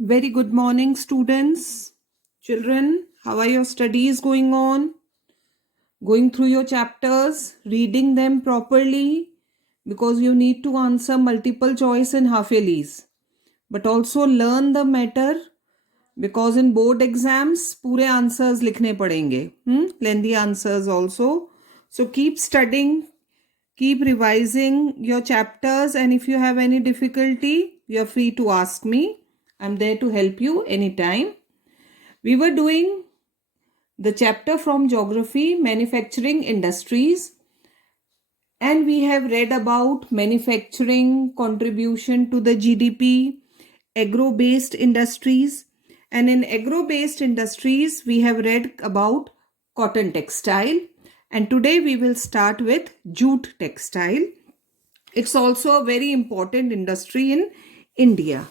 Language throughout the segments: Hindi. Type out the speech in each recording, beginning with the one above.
Very good morning, students. Children, how are your studies going on? Going through your chapters, reading them properly because you need to answer multiple choice and half yearlies. But also learn the matter because in board exams पूरे answers लिखने पड़ेंगे. Lengthy answers also. So keep studying, keep revising your chapters, and if you have any difficulty, you're free to ask me. I'm there to help you anytime. We were doing the chapter from Geography, Manufacturing Industries, and we have read about manufacturing contribution to the GDP, agro-based industries, and in agro-based industries, we have read about cotton textile, and today we will start with jute textile. It's also a very important industry in India.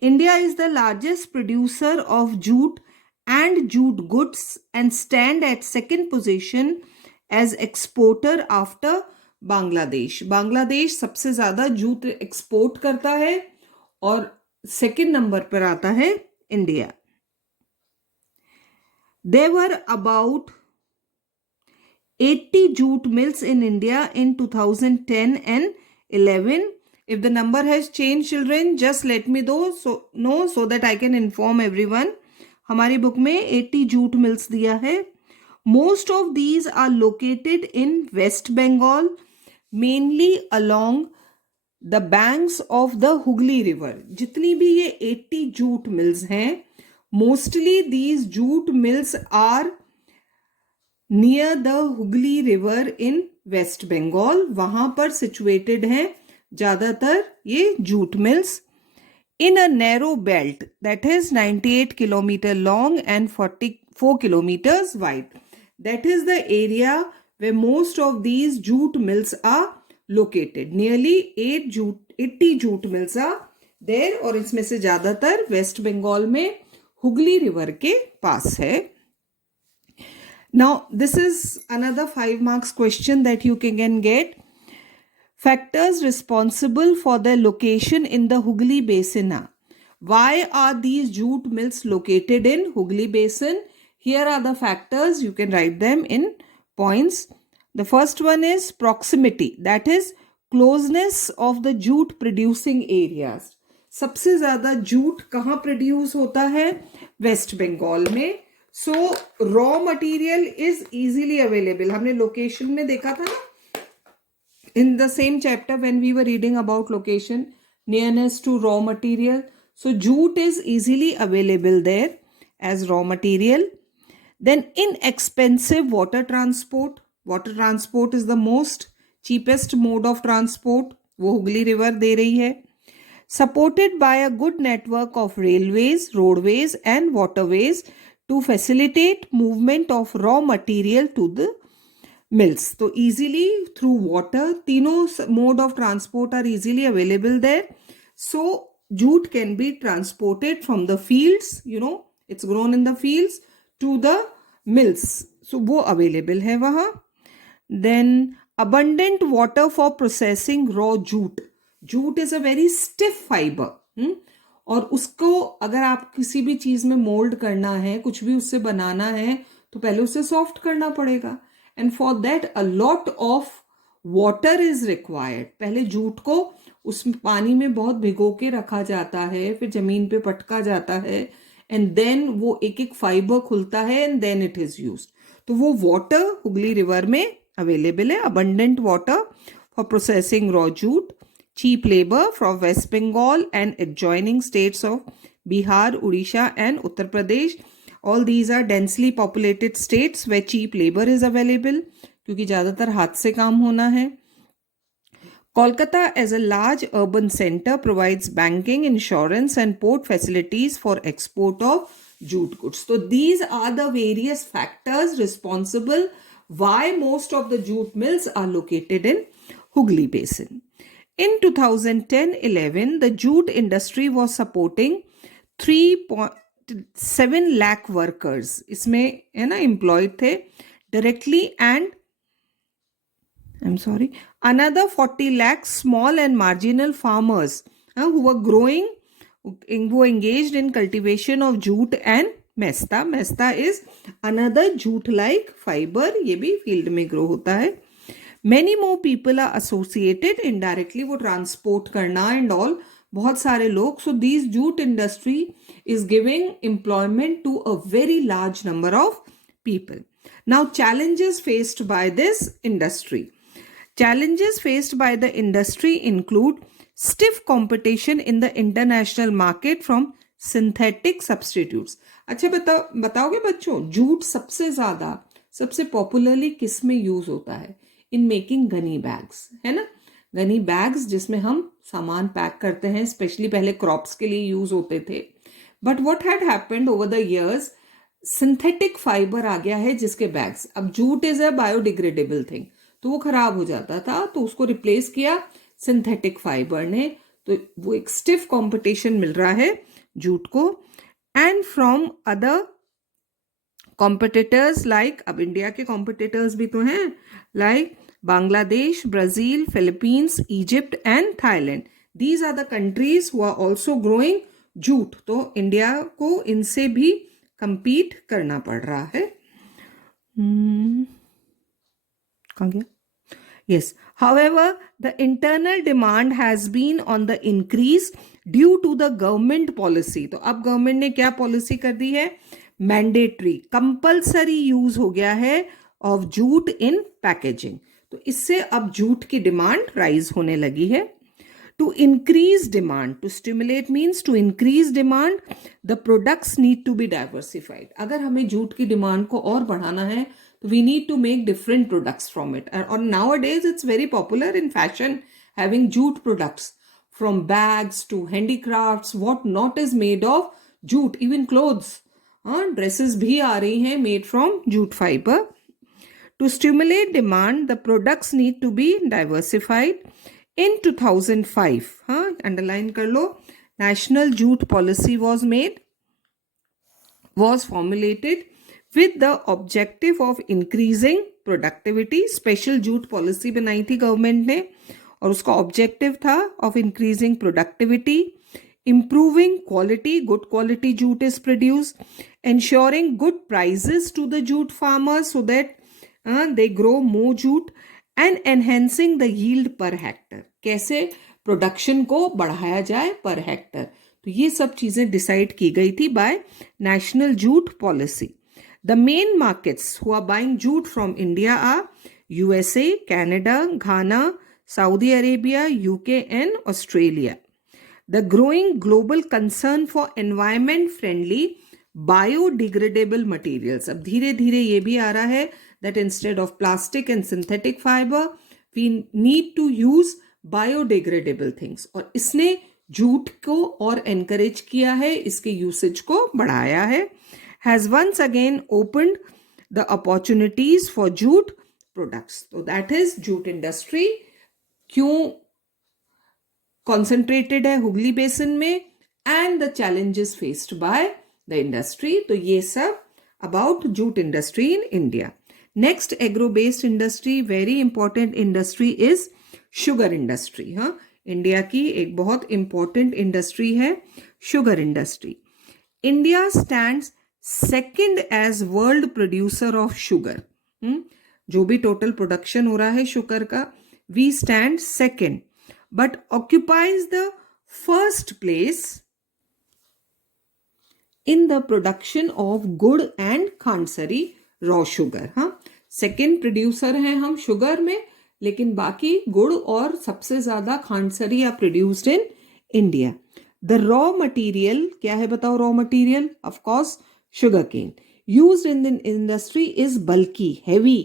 India is the largest producer of jute and jute goods and stand at second position as exporter after Bangladesh. Bangladesh सबसे ज़्यादा जूट एक्सपोर्ट करता है और सेकंड नंबर पर आता है India. There were about 80 jute mills in India in 2010 and 11. If the number has changed, children, just let me know so that I can inform everyone. हमारी बुक में 80 jute mills दिया है. Most of these are located in West Bengal, mainly along the banks of the Hooghly River. जितनी भी ये 80 jute mills हैं, mostly these jute mills are near the Hooghly river in West Bengal. वहां पर सिचुएटेड हैं ज्यादातर ये jute mills in a narrow belt that is 98 kilometer long and 44 kilometers wide. That is the area where most of these jute mills are located. Nearly 80 jute mills are there और इसमें से ज्यादातर वेस्ट बंगाल में हुगली रिवर के पास है. Now, this is another 5 marks question that you can get. Factors responsible for their location in the Hooghly Basin are. Why are these jute mills located in Hooghly Basin? Here are the factors. You can write them in points. The first one is proximity. That is closeness of the jute producing areas. सबसे ज़्यादा जूट कहाँ प्रोड्यूस होता है? वेस्ट बंगाल में. सो raw material is easily available. हमने लोकेशन में देखा था ना in the same chapter when we were reading about location, nearness to raw material. So jute is easily available there as raw material. Then inexpensive water transport. Water transport is the most cheapest mode of transport. वो हुगली रिवर दे रही है. Supported by a good network of railways, roadways and waterways to facilitate movement of raw material to the mills. So easily through water, तीनों mode of transport are easily available there. So jute can be transported from the fields, it's grown in the fields, to the mills. So वो available है वहाँ. Then abundant water for processing raw jute. Jute is a very stiff fiber. और उसको अगर आप किसी भी चीज में मोल्ड करना है, कुछ भी उससे बनाना है, तो पहले उसे सॉफ्ट करना पड़ेगा. And for that a lot of water is required. पहले जूट को उस पानी में बहुत भिगो के रखा जाता है, फिर जमीन पे पटका जाता है, एंड देन वो एक एक फाइबर खुलता है and then it is used. तो वो वाटर हुगली रिवर में अवेलेबल है. Abundant water for processing raw jute. Cheap labor from West Bengal and adjoining states of Bihar, Odisha and Uttar Pradesh. All these are densely populated states where cheap labor is available क्योंकि ज़्यादातर हाथ से काम होना है. Kolkata as a large urban center provides banking, insurance and port facilities for export of jute goods. So these are the various factors responsible why most of the jute mills are located in Hooghly Basin. In 2010-11, the jute industry was supporting 3.7 lakh workers. इसमें है ना employed थे directly and another 40 lakh small and marginal farmers who were growing वो engaged in cultivation of jute and mesta. Mesta is another jute like fiber, ये भी field में grow होता है. Many more people are associated indirectly, वो transport करना and all, बहुत सारे लोग. So these jute industry is giving employment to a very large number of people. Now challenges faced by this industry. Challenges faced by the industry include stiff competition in the international market from synthetic substitutes. अच्छा बताओगे बच्चों, जूट सबसे पॉपुलरली किस में यूज होता है? इन मेकिंग गनी बैग्स, है ना? गनी बैग्स जिसमें हम सामान पैक करते हैं, स्पेशली पहले क्रॉप्स के लिए यूज होते थे. But what had happened over the years, synthetic fibre आ गया है जिसके बैग्स. अब jute is a biodegradable thing, तो वो खराब हो जाता था, तो उसको रिप्लेस किया सिंथेटिक फाइबर ने. तो वो एक स्टिफ कंपटीशन मिल रहा है जूट को. And from other competitors like, अब इंडिया के कॉम्पिटिटर्स भी तो हैं, like Bangladesh, Brazil, Philippines, Egypt and Thailand. These are the countries who are also growing jute. तो इंडिया को इनसे भी कंपीट करना पड़ रहा है. कहाँ गया? Yes. However, the internal demand has been on the increase due to the government policy. तो अब गवर्नमेंट ने क्या पॉलिसी कर दी है? मैंडेटरी, कंपल्सरी यूज हो गया है ऑफ जूट इन पैकेजिंग. तो इससे अब जूट की डिमांड राइज होने लगी है. To increase demand, to stimulate means to increase demand, the products need to be diversified. अगर हमें जूट की डिमांड को और बढ़ाना है, we need to make different products from it. And nowadays it's very popular in fashion having jute products, from bags to handicrafts, what not is made of jute, even clothes. Dresses bhi aa rahi hain made from jute fiber. To stimulate demand, the products need to be diversified. In 2005, underline kar lo, National Jute Policy was formulated with the objective of increasing productivity. Special jute policy बनाई थी गवर्नमेंट ने, और उसका ऑब्जेक्टिव था of increasing productivity, improving quality, good quality jute is produced, ensuring good prices to the jute farmers so that they grow more jute, and enhancing the yield per hectare. कैसे प्रोडक्शन को बढ़ाया जाए पर हेक्टर. तो ये सब चीजें डिसाइड की गई थी by national jute policy. The main markets who are buying jute from India are USA, Canada, Ghana, Saudi Arabia, UK and Australia. The growing global concern for environment-friendly biodegradable materials. अब धीरे धीरे ये भी आ रहा है that instead of plastic and synthetic fiber, we need to use biodegradable things. और इसने जूट को और encourage किया है, इसके यूसेज को बढ़ाया है. Has once again opened the opportunities for jute products. So that is jute industry. क्यों concentrated है हुगली बेसिन में, and the challenges faced by the industry. तो ये सब about jute industry in India. Next agro-based industry, very important industry is sugar industry. India की एक बहुत important industry है sugar industry. India stands second as world producer of sugar. जो भी टोटल प्रोडक्शन हो रहा है शुगर का, we stand second, but occupies the first place in the production of gur and khandsari raw sugar. Second producer हैं हम शुगर में, लेकिन बाकी गुड़ और सबसे ज्यादा khandsari are produced in India. The raw material क्या है बताओ? Raw material of course sugarcane used in the industry is bulky, heavy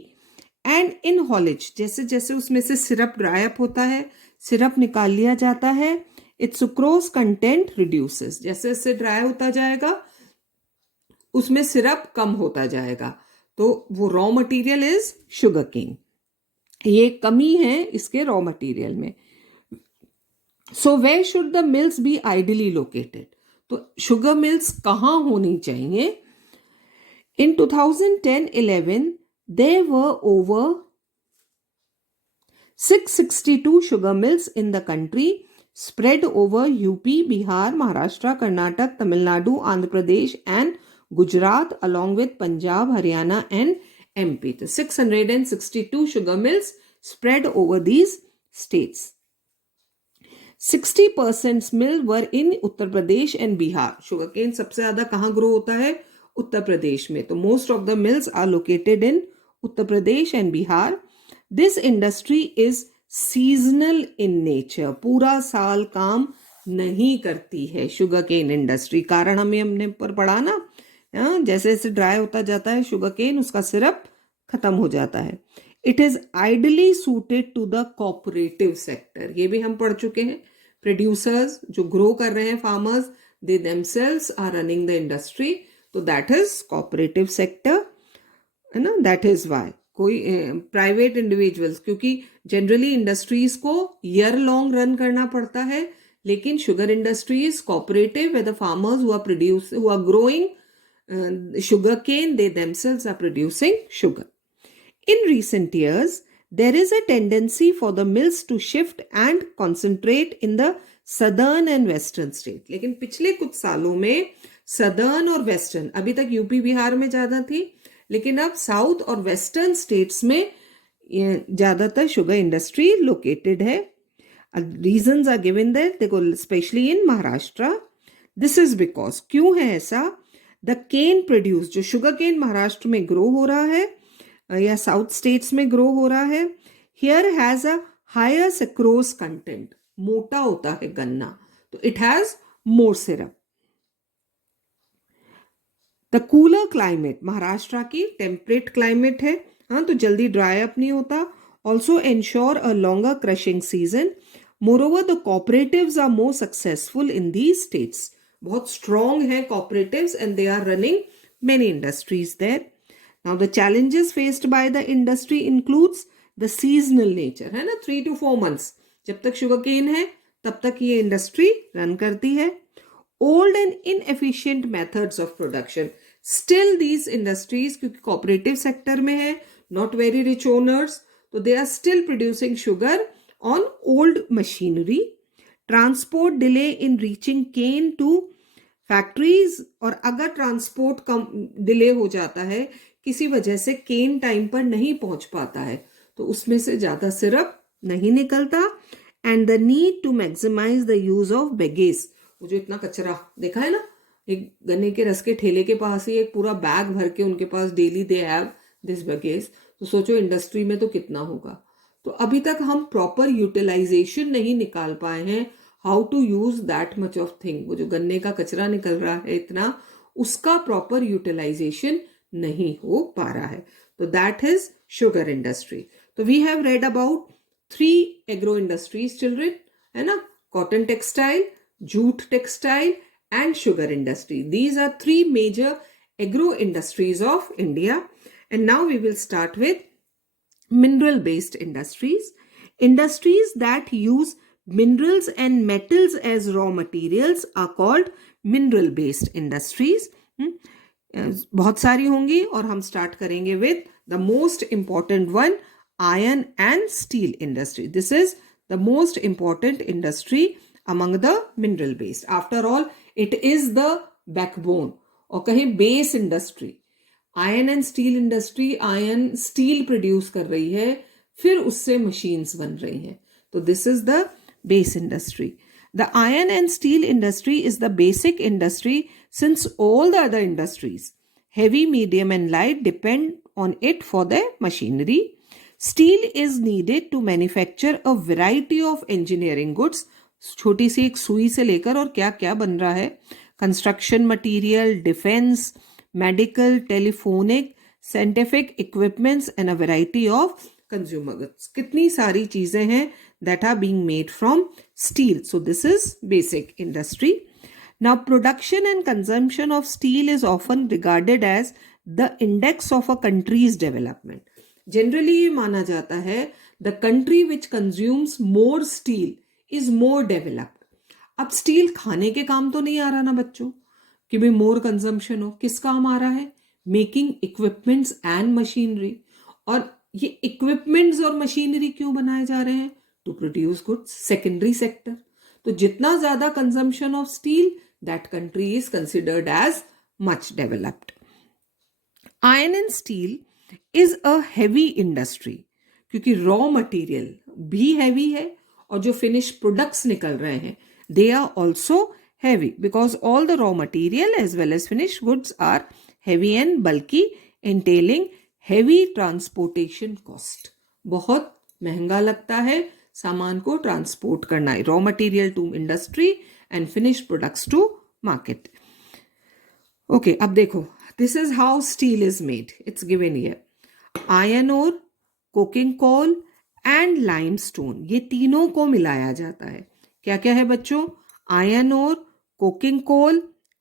and in haulage. जैसे जैसे उसमें से सिरप ड्राई अप होता है, सिरप निकाल लिया जाता है, its sucrose content reduces. जैसे जैसे ड्राई होता जाएगा उसमें सिरप कम होता जाएगा. तो वो रॉ मटेरियल इज शुगरकेन. ये कमी है इसके रॉ मटेरियल में. So where should the mills be ideally located? तो शुगर मिल्स कहाँ होनी चाहिए? इन 2010-11 there were over 662 sugar mills in the country spread over UP, Bihar, Maharashtra, Karnataka, Tamil Nadu, Andhra Pradesh and Gujarat along with Punjab, Haryana and MP. So 662 sugar mills spread over these states. 60% mill were in Uttar Pradesh and Bihar. Sugarcane सबसे ज़्यादा कहाँ grow होता है? उत्तर प्रदेश में. तो most of the mills are located in Uttar Pradesh and Bihar. This industry is seasonal in nature. पूरा साल काम नहीं करती है sugarcane industry. कारण हमने पर पढ़ा ना, जैसे जैसे ड्राई होता जाता है sugarcane, उसका सिरप खत्म हो जाता है. It is ideally suited to the cooperative sector. ये भी हम पढ़ चुके हैं. Producers जो grow कर रहे हैं farmers, they themselves are running the industry. तो that is cooperative sector, है ना. That is why कोई प्राइवेट इंडिविजुअल्स, क्योंकि जनरली इंडस्ट्रीज को ईयर लॉन्ग रन करना पड़ता है, लेकिन sugar industry is cooperative with the farmers who are growing sugar cane, they themselves are producing sugar. In recent years, there is a tendency for the mills to shift and concentrate in the southern and western state. लेकिन पिछले कुछ सालों में southern और western, अभी तक यूपी बिहार में ज़्यादा थी, लेकिन अब साउथ और वेस्टर्न स्टेट्स में ज़्यादातर शुगर इंडस्ट्री लोकेटेड है. Reasons are given there. देखो, specially in Maharashtra. This is because, क्यों है ऐसा? द केन प्रोड्यूस, जो शुगर केन महाराष्ट्र में ग्रो हो रहा है या साउथ स्टेट्स में ग्रो हो रहा है, here has a higher sucrose content. मोटा होता है गन्ना, तो it has more syrup. The cooler climate, Maharashtra की टेम्परेट क्लाइमेट है, हाँ, तो जल्दी ड्राई अप नहीं होता. Also ensure a longer crushing season. Moreover the cooperatives are more successful in these states. बहुत स्ट्रॉन्ग है cooperatives and they are running many industries there. Now the challenges faced by the industry includes the seasonal nature, है ना. 3 to 4 months जब तक शुगर केन है तब तक ये इंडस्ट्री रन करती है. Old and inefficient methods of production. Still these industries, क्योंकि cooperative sector में है, not very rich owners, तो they are still producing sugar on old machinery. Transport delay in reaching cane to factories, और अगर transport delay हो जाता है किसी वजह से cane टाइम पर नहीं पहुंच पाता है, तो उसमें से ज़्यादा सिरप नहीं निकलता. And the need to maximize the use of bagasse. वो जो इतना कचरा देखा है ना, एक गन्ने के रस के ठेले के पास ही एक पूरा बैग भर के उनके पास daily they have this baggage. तो सोचो इंडस्ट्री में तो कितना होगा. तो अभी तक हम प्रॉपर यूटिलाइजेशन नहीं निकाल पाए हैं, how to use that much of thing. वो जो गन्ने का कचरा निकल रहा है इतना, उसका प्रॉपर यूटिलाइजेशन नहीं हो पा रहा है. तो दैट इज शुगर इंडस्ट्री. तो we have read about 3 agro industries children, है ना. Cotton textile, jute textile and sugar industry. These are 3 major agro industries of India. And now we will start with mineral based industries. Industries that use minerals and metals as raw materials are called mineral based industries. बहुत सारी होंगी और हम स्टार्ट करेंगे with the most important one, iron and steel industry. This is the most important industry among the mineral based. After all, it is the backbone, और कहीं base industry. Iron and steel industry iron steel produce कर रही है, फिर उससे मशीन्स बन रही हैं. तो this is the base industry. The iron and steel industry is the basic industry since all the other industries, heavy, medium and light, depend on it for their machinery. Steel is needed to manufacture a variety of engineering goods. छोटी सी एक सुई से लेकर और क्या क्या बन रहा है, construction material, defence, medical, telephonic, scientific equipments and a variety of consumer goods. कितनी सारी चीजें हैं that are being made from steel. So this is basic industry. Now production and consumption of steel is often regarded as the index of a country's development. Generally ये माना जाता है the country which consumes more steel is more developed. अब स्टील खाने के काम तो नहीं आ रहा ना बच्चों कि भाई मोर कंजम्पशन हो. किस काम आ रहा है? Making equipments and machinery. और ये इक्विपमेंट्स और मशीनरी क्यों बनाए जा रहे हैं? To produce goods. Secondary sector. तो जितना ज्यादा consumption of steel, that country is considered as much developed. Iron and steel is a heavy industry, क्योंकि रॉ मटेरियल भी हैवी है और जो फिनिश प्रोडक्ट्स निकल रहे हैं they are also heavy, because all the raw material as well as finished goods are heavy and bulky, entailing heavy transportation cost. बहुत महंगा लगता है सामान को ट्रांसपोर्ट करना, raw material to industry and finished products to market. Okay, अब देखो, this is how steel is made. It's given here. Iron ore, coking coal and limestone, ये तीनों को मिलाया जाता है. क्या क्या है बच्चों? Iron ore, coking coal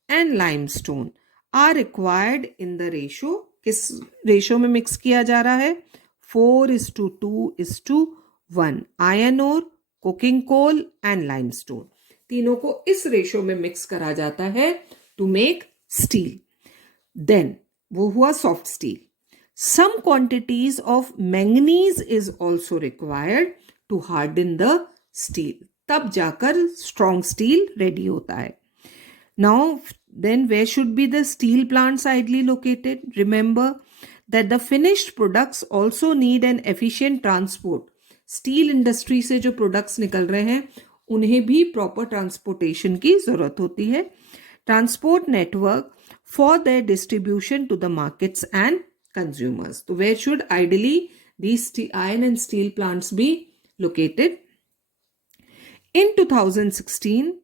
and limestone are required in the ratio. किस रेशो में मिक्स किया जा रहा है? 4:2:1. Iron ore, coking coal and limestone, तीनों को इस रेशो में मिक्स करा जाता है टू मेक स्टील. देन वो हुआ soft steel. Some quantities of manganese is also required to harden the steel. तब जाकर स्ट्रॉन्ग स्टील रेडी होता है. Now, then where should be the steel plants ideally located? Remember that the finished products also need an efficient transport. Steel industry से जो products निकल रहे हैं उन्हें भी proper transportation की जरूरत होती है. Transport network for their distribution to the markets and consumers. So where should ideally these iron and steel plants be located? In 2016,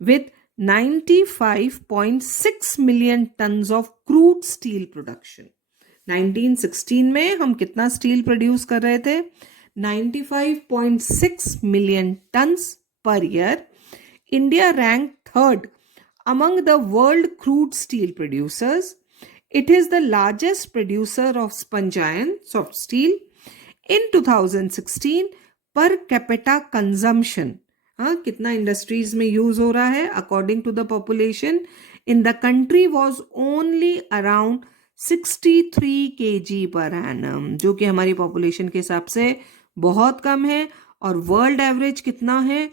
with 95.6 million tons of crude steel production. 1916 में हम कितना स्टील प्रोड्यूस कर रहे थे? 95.6 million tons per year. India ranked third among the world crude steel producers. It is the largest producer of sponge iron, soft steel. In 2016, per capita consumption, कितना इंडस्ट्रीज में यूज हो रहा है according to the population in the country was only around 63 kg per annum, जो कि हमारी पॉपुलेशन के हिसाब से बहुत कम है. और वर्ल्ड एवरेज कितना है?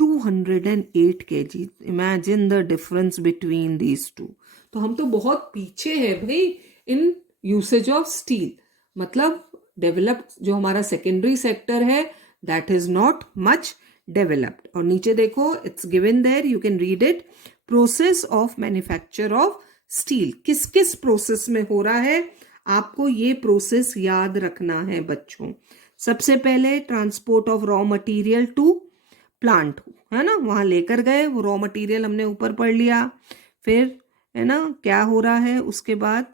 208 kg. Imagine the difference between these two. तो हम तो बहुत पीछे हैं भाई इन यूसेज ऑफ स्टील. मतलब डेवलप्ड जो हमारा सेकेंडरी सेक्टर है that is not much developed. और नीचे देखो, it's given there, you can read it. Process of manufacture of steel. किस किस प्रोसेस में हो रहा है आपको ये प्रोसेस याद रखना है बच्चों. सबसे पहले transport of raw material to plant, है ना, वहां लेकर गए, वो रॉ मटेरियल हमने ऊपर पढ़ लिया. फिर है ना क्या हो रहा है उसके बाद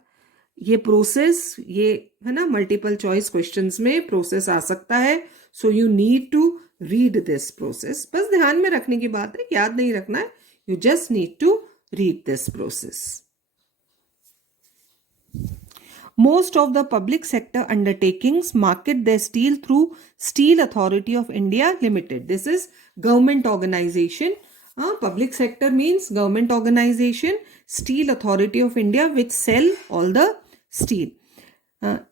ये प्रोसेस, ये है ना मल्टीपल चॉइस क्वेश्चंस में प्रोसेस आ सकता है. So you need to read this process. बस ध्यान में रखने की बात है, याद नहीं रखना है. You just need to read this process. Most of the public sector undertakings market their steel through Steel Authority of India Limited. This is government organization. Public sector means government organization. Steel Authority of India, which sell all the steel.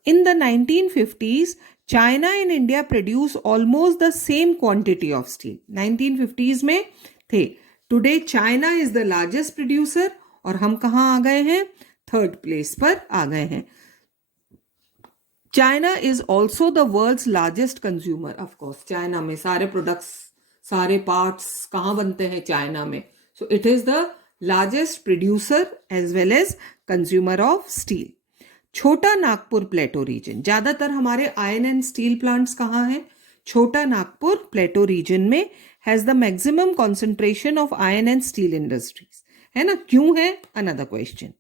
In the 1950s, China and India produce almost the same quantity of steel. 1950s में थे. Today China is the largest producer और हम कहाँ आ गए हैं? थर्ड प्लेस पर आ गए हैं. China is also the world's largest consumer. Of course, China में सारे products, सारे parts कहाँ बनते हैं? चाइना में. So it is the largest producer as well as consumer of steel. छोटा नागपुर प्लेटो रीजन, ज्यादातर हमारे आयरन एंड स्टील प्लांट्स कहाँ हैं? छोटा नागपुर प्लेटो रीजन में has the maximum concentration of iron and steel industries. है ना, क्यों है? Another question.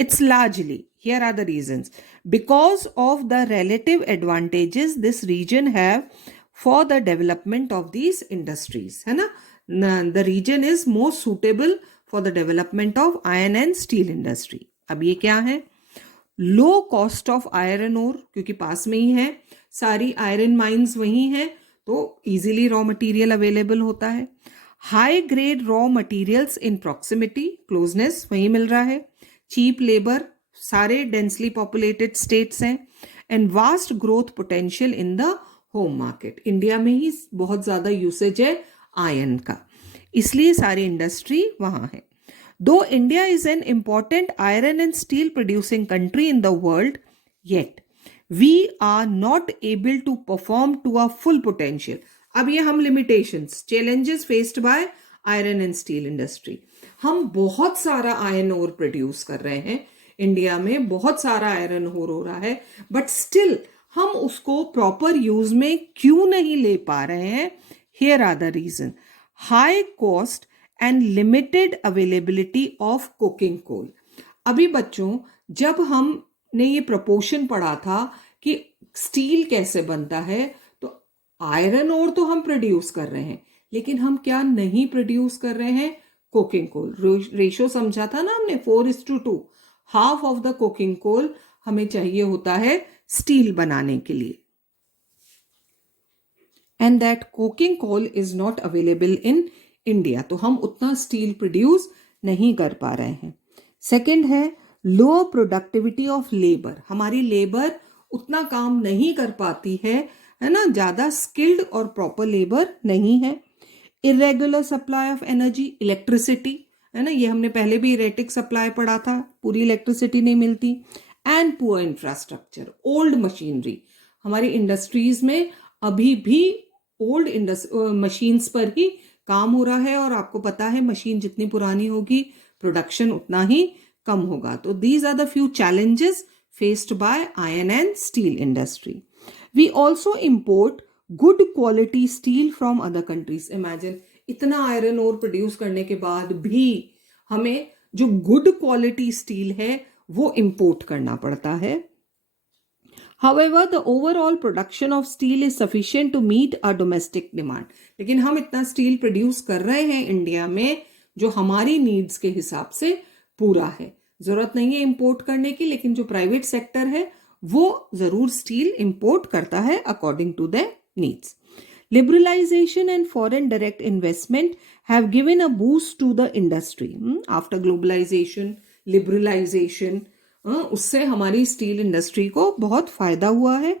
It's largely, here are the reasons, because of the relative advantages this region have for the development of these industries. है ना, the region is most suitable for the development of iron and steel industry. अब ये क्या है? Low cost of iron ore, क्योंकि पास में ही है, सारी आयरन माइंस वहीं हैं तो इजीली रॉ मटेरियल अवेलेबल होता है. High grade raw materials in proximity, closeness वहीं मिल रहा है. चीप लेबर, सारे डेंसली पॉपुलेटेड स्टेट्स हैं. And vast growth potential in the home market. India में ही बहुत ज्यादा यूसेज है आयरन का. इसलिए सारी इंडस्ट्री वहाँ है. Though India is an important iron and steel producing country in the world, yet we are not able to perform to our full potential. अब ये हम limitations, challenges faced by iron and steel industry. हम बहुत सारा आयरन ओर प्रोड्यूस कर रहे हैं, इंडिया में बहुत सारा आयरन ओर हो रहा है, बट स्टिल हम उसको प्रॉपर यूज में क्यों नहीं ले पा रहे हैं? Here are the region. High cost and limited availability of coking coal. अभी बच्चों, जब हमने ये प्रपोर्शन पढ़ा था कि स्टील कैसे बनता है, तो आयरन ओर तो हम प्रोड्यूस कर रहे हैं, लेकिन हम क्या नहीं प्रोड्यूस कर रहे हैं? Coking coal. रेशो समझा था ना हमने, 4:2. Half of the coking coal हमें चाहिए होता है स्टील बनाने के लिए, and that coking coal is not available in India. तो हम उतना स्टील प्रोड्यूस नहीं कर पा रहे हैं. सेकंड है लो प्रोडक्टिविटी ऑफ लेबर. हमारी लेबर उतना काम नहीं कर पाती है ना, ज्यादा स्किल्ड और प्रॉपर लेबर नहीं है. Irregular supply of energy, electricity है ना, ये हमने पहले भी इरेटिक सप्लाई पढ़ा था, पूरी इलेक्ट्रिसिटी नहीं मिलती. And poor infrastructure, old machinery. हमारी इंडस्ट्रीज में अभी भी ओल्ड मशीन्स पर ही काम हो रहा है, और आपको पता है मशीन जितनी पुरानी होगी प्रोडक्शन उतना ही कम होगा. तो these are the few challenges faced by iron and steel industry. We also import good quality steel from other countries. Imagine, इतना आयरन ओर प्रोड्यूस करने के बाद भी हमें जो गुड क्वालिटी स्टील है वो इंपोर्ट करना पड़ता है. However, the overall production of steel is sufficient to meet our domestic demand. लेकिन हम इतना स्टील प्रोड्यूस कर रहे हैं इंडिया में जो हमारी नीड्स के हिसाब से पूरा है. जरूरत नहीं है इंपोर्ट करने की, लेकिन जो प्राइवेट सेक्टर है वो जरूर स्टील इंपोर्ट करता है according to their needs. Liberalization and foreign direct investment have given a boost to the industry. After globalization, liberalization, उससे हमारी स्टील इंडस्ट्री को बहुत फायदा हुआ है.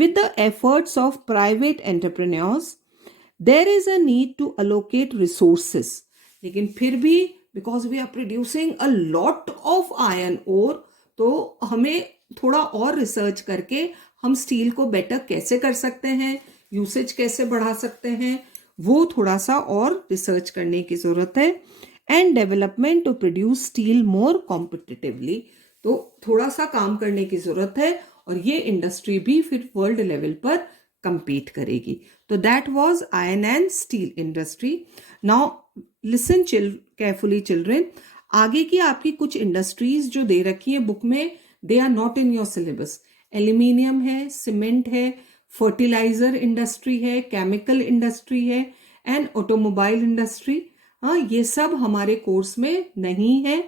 With the efforts of private entrepreneurs, there is a need to allocate resources. लेकिन फिर भी because we are producing a lot of iron ore, तो हमें थोड़ा और रिसर्च करके हम स्टील को बेटर कैसे कर सकते हैं, यूसेज कैसे बढ़ा सकते हैं, वो थोड़ा सा और रिसर्च करने की जरूरत है. And development to produce steel more competitively. तो थोड़ा सा काम करने की जरूरत है, और ये इंडस्ट्री भी फिर वर्ल्ड लेवल पर कंपीट करेगी. तो that was iron and steel industry. Now listen carefully children. आगे की आपकी कुछ इंडस्ट्रीज जो दे रखी है बुक में, they are not in your syllabus. Aluminium है, सीमेंट है, फर्टिलाइजर इंडस्ट्री है, केमिकल इंडस्ट्री है, एंड ऑटोमोबाइल इंडस्ट्री. हाँ, ये सब हमारे कोर्स में नहीं है.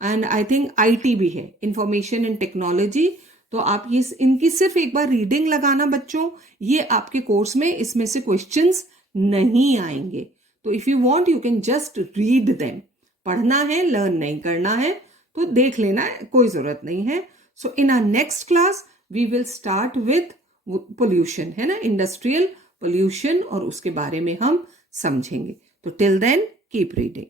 एंड आई थिंक आईटी भी है, इंफॉर्मेशन एंड टेक्नोलॉजी. तो आप ये इनकी सिर्फ एक बार रीडिंग लगाना बच्चों, ये आपके कोर्स में इसमें से क्वेश्चंस नहीं आएंगे. तो if you want you can just read them. पढ़ना है, लर्न नहीं करना है, तो देख लेना, कोई जरूरत नहीं है. So in our next class we will start with pollution, है ना, इंडस्ट्रियल पोल्यूशन, और उसके बारे में हम समझेंगे. तो टिल देन कीप रीडिंग.